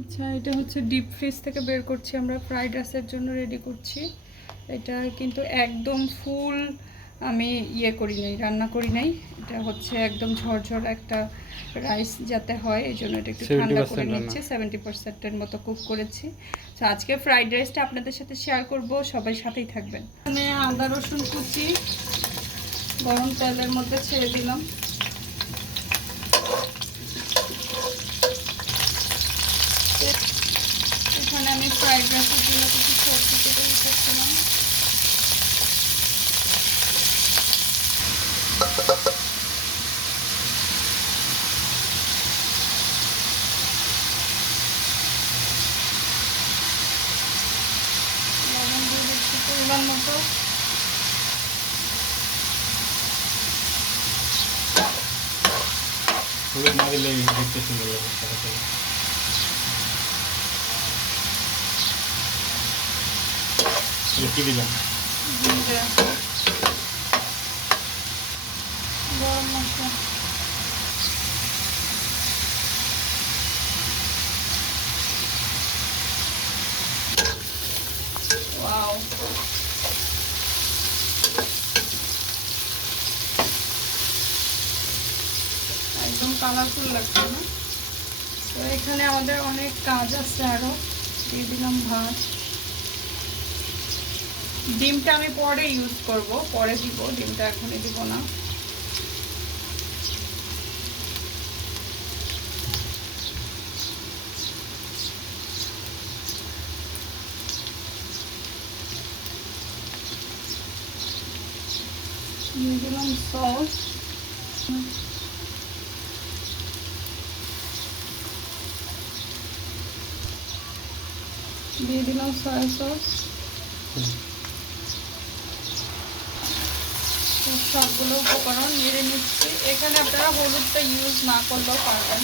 আচ্ছা, এটা হচ্ছে ডিপ ফ্রিজ থেকে বের করছি, আমরা ফ্রাইড রাইসের জন্য রেডি করছি। এটা কিন্তু একদম ফুল আমি করি নাই, রান্না করি নাই। এটা হচ্ছে একদম ঝরঝর একটা রাইস যাতে হয়, এই জন্য এটা একটু ঠান্ডা করে নিচ্ছি। 70%-এর মতো কুক করেছি। তো আজকে ফ্রাইড রাইসটা আপনাদের সাথে শেয়ার করব, সবাই সাথেই থাকবেন। এখানে আদা রসুন কুচি গরম তেলের মধ্যে ছেড়ে দিলাম। এখানে আমি ফ্রাইড রাইসের জন্য কিছু সবজি কেটে রেখেছিলাম। লবণ দিয়ে দিচ্ছি পরিমাণ মতো। হলুদ না দিলে দেখতে সুন্দর লাগে। কি দিলাম? গরম মশলা, ওয়াও, একদম কালারফুল লাগছে না? তো এখানে আমাদের অনেক কাজ আছে আরও। দিয়ে দিলাম ভাত। ডিমটা আমি পরে ইউজ করব, পরে দিব, ডিমটা এখনই দিব না। দিয়ে দিলাম সস, দিয়ে দিলাম সয়া সস। সবগুলো উপকরণ নেড়ে নিচ্ছি। এখানে আপনারা হলুদটা ইউজ না করলেও পারবেন।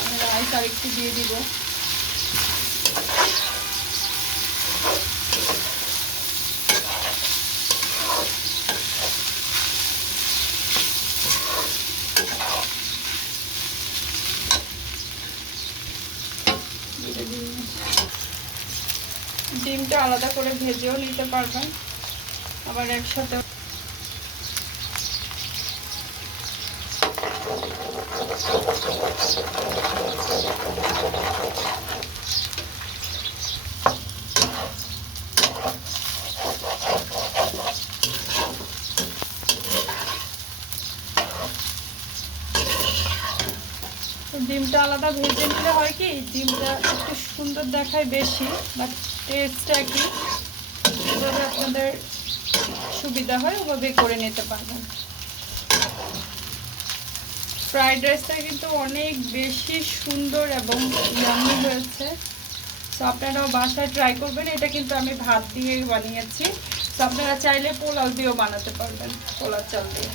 আমি রাইস আর একটু দিয়ে দিব। ডিমটা আলাদা করে ভেজেও নিতে পারবেন, আবার একসাথে। ডিমটা আলাদা ভেজে নিলে হয় কি, ডিমটা একটু সুন্দর দেখায় বেশি, বাট টেস্টটা কি, যেভাবে আপনাদের সুবিধা হয় ওভাবে করে নিতে পারবেন। ফ্রাইড রাইসটা কিন্তু অনেক বেশি সুন্দর এবং ইয়ামি হয়েছে। তো আপনারাও বাসায় ট্রাই করবেন। এটা কিন্তু আমি ভাত দিয়েই বানিয়েছি। তো আপনারা চাইলে পোলাও দিয়েও বানাতে পারবেন, পোলাও চাল দিয়ে।